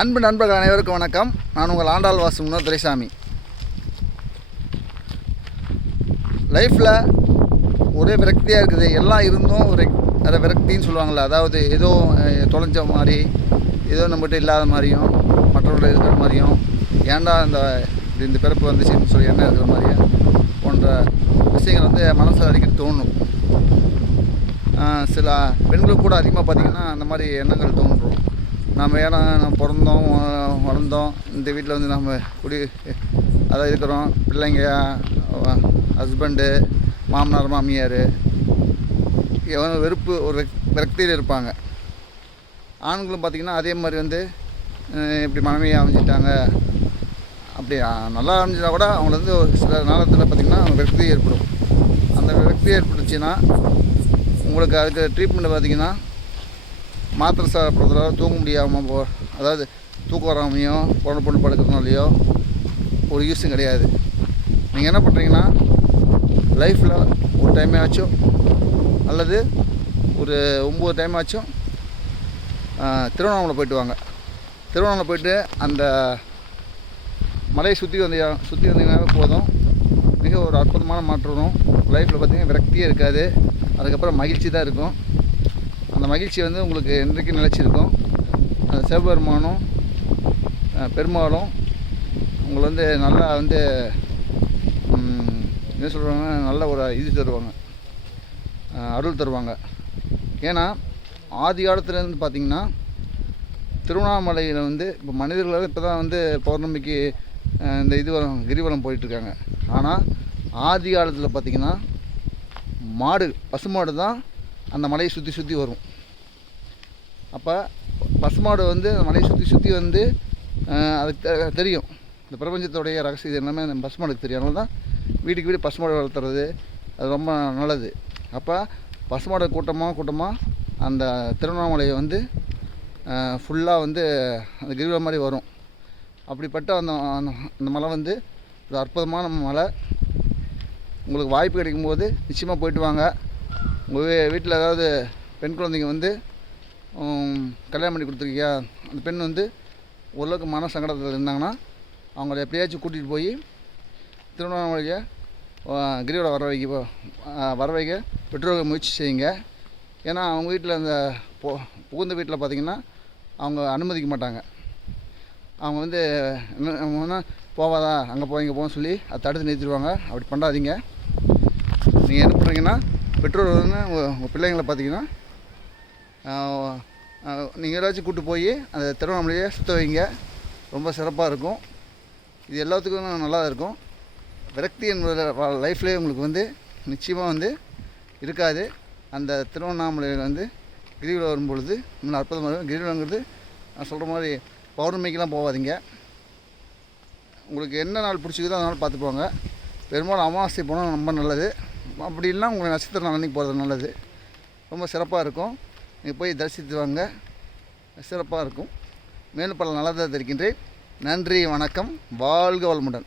அன்பு நண்பர்கள் அனைவருக்கும் வணக்கம். நான் உங்கள் ஆண்டாள் வாசு முன்னோர் துரைசாமி. லைஃப்பில் ஒரே விரக்தியாக இருக்குது. எல்லாம் இருந்தும் ஒரு அதை விரக்தின்னு சொல்லுவாங்கள்ல, அதாவது ஏதோ தொலைஞ்ச மாதிரி, ஏதோ நம்மகிட்ட இல்லாத மாதிரியும், மற்றவர்கள் இருக்கிற மாதிரியும், ஏன்டா இந்த பிறப்பு வந்துச்சுன்னு சொல்லி எண்ணம் இருக்கிற மாதிரியும் போன்ற விஷயங்கள் வந்து மனசில் அடிக்கடி தோணும். சில பெண்களுக்கு கூட அதிகமாக பார்த்திங்கன்னா அந்த மாதிரி எண்ணங்கள் தோன்றும். நம்ம ஏன்னா நம்ம பிறந்தோம் வளர்ந்தோம், இந்த வீட்டில் வந்து நம்ம அதான் இருக்கிறோம், பிள்ளைங்க, ஹஸ்பண்டு, மாமனார், மாமியார், வெறுப்பு ஒரு விரக்தியில் இருப்பாங்க. ஆண்களும் பார்த்திங்கன்னா அதே மாதிரி வந்து இப்படி மனைவியாக அமைஞ்சிட்டாங்க, அப்படி நல்லா அமைஞ்சிட்டா கூட அவங்கள வந்து ஒரு சில நேரத்தில் பார்த்திங்கன்னா விரக்தி ஏற்படும். அந்த விரக்தி ஏற்பட்டுச்சுன்னா உங்களுக்கு அதுக்கு ட்ரீட்மெண்ட் பார்த்திங்கன்னா மாத்திரை சாப்பிட்றதுல தூங்க முடியாமல் அதாவது தூக்கம் வராமையோ பொண்ணு படுக்கிறதுனாலையோ ஒரு யூஸும் கிடையாது. நீங்கள் என்ன பண்ணுறீங்கன்னா லைஃப்பில் ஒரு டைம் ஆச்சும் அல்லது ஒரு 9 டைம் ஆச்சும் திருவண்ணாமலை போய்ட்டு வாங்க. திருவண்ணாமலை போய்ட்டு அந்த மலையை சுற்றி வந்தீங்கன்னாவே போதும். மிக ஒரு அற்புதமான மாற்றம். லைஃப்பில் பார்த்திங்கன்னா விரக்தியே இருக்காது, அதுக்கப்புறம் மகிழ்ச்சி தான் இருக்கும். அந்த மகிழ்ச்சி வந்து உங்களுக்கு என்றைக்கும் நிலச்சிருக்கும். அந்த சிவபெருமானும் பெருமாளும் உங்களை வந்து நல்லா வந்து என்ன சொல்கிறாங்க, நல்ல ஒரு இது தருவாங்க, அருள் தருவாங்க. ஏன்னா ஆதி காலத்துலேருந்து பார்த்திங்கன்னா திருவண்ணாமலையில் வந்து இப்போ மனிதர்களால் இப்போ தான் வந்து பௌர்ணமிக்கு இந்த இது கிரிவலம் போயிட்டுருக்காங்க. ஆனால் ஆதி காலத்தில் பார்த்திங்கன்னா பசுமாடு தான் அந்த மலையை சுற்றி வரும். அப்போ பசுமாடு வந்து அந்த மலையை சுற்றி வந்து அதுக்கு தெரியும், இந்த பிரபஞ்சத்துடைய ரகசியம் இது எல்லாமே அந்த பசுமாடுக்கு தெரியும். அதனால தான் வீட்டுக்கு வீடு பசுமாடு வளர்த்துறது அது ரொம்ப நல்லது. அப்போ பசுமாடு கூட்டமாக அந்த திருவண்ணாமலையை வந்து ஃபுல்லாக வந்து அந்த கிரிவலம் மாதிரி வரும். அப்படிப்பட்ட அந்த மலை வந்து ஒரு அற்புதமான மலை. உங்களுக்கு வாய்ப்பு கிடைக்கும்போது நிச்சயமாக போயிட்டு வாங்க. உங்கள் வீட்டில் ஏதாவது பெண் குழந்தைங்க வந்து கல்யாணம் பண்ணி கொடுத்துருக்கியா, அந்த பெண் வந்து ஓரளவுக்கு மன சங்கடத்தில் இருந்தாங்கன்னா அவங்கள எப்படியாச்சும் கூட்டிகிட்டு போய் திருவண்ணாமலையை கிரிவலம் வர வைக்க பெற்றோர்கள் முயற்சி செய்யுங்க. ஏன்னா அவங்க வீட்டில் அந்த புகுந்த வீட்டில் பார்த்திங்கன்னா அவங்க அனுமதிக்க மாட்டாங்க. அவங்க வந்து என்ன போவாதா, அங்கே இங்கே போகணும்னு சொல்லி அதை தடுத்து நிறுத்திடுவாங்க. அப்படி பண்ணாதீங்க. நீங்கள் என்ன பண்ணுறீங்கன்னா பெற்றோர் வந்து உங்கள் பிள்ளைங்களை பார்த்திங்கன்னா நீங்கள் ஏதாச்சும் கூப்பிட்டு போய் அந்த திருவண்ணாமலையை சுற்ற வைங்க. ரொம்ப சிறப்பாக இருக்கும். இது எல்லாத்துக்கும் நல்லா இருக்கும். விரக்தி என்பது லைஃப்லேயே உங்களுக்கு வந்து நிச்சயமாக வந்து இருக்காது. அந்த திருவண்ணாமலையில் வந்து கிரிவலம் வரும்பொழுது இன்னும் அற்புதமாக இருக்கும். கிரிவலங்கிறது நான் சொல்கிற மாதிரி பௌர்ணமிக்கெலாம் போகாதீங்க. உங்களுக்கு என்ன நாள் பிடிச்சிக்குதோ அதனால் பார்த்து போங்க. பெரும்பாலும் அமாவாசை போனால் ரொம்ப நல்லது. அப்படி இல்லைனா உங்களுக்கு நட்சத்திர நாளைக்கு போகிறது நல்லது. ரொம்ப சிறப்பாக இருக்கும். நீங்கள் போய் தரிசித்து வாங்க, சிறப்பாக இருக்கும். மேலும் பல நல்லதாக தெரிவிக்கின்றேன். நன்றி, வணக்கம், வாழ்க வளமுடன்.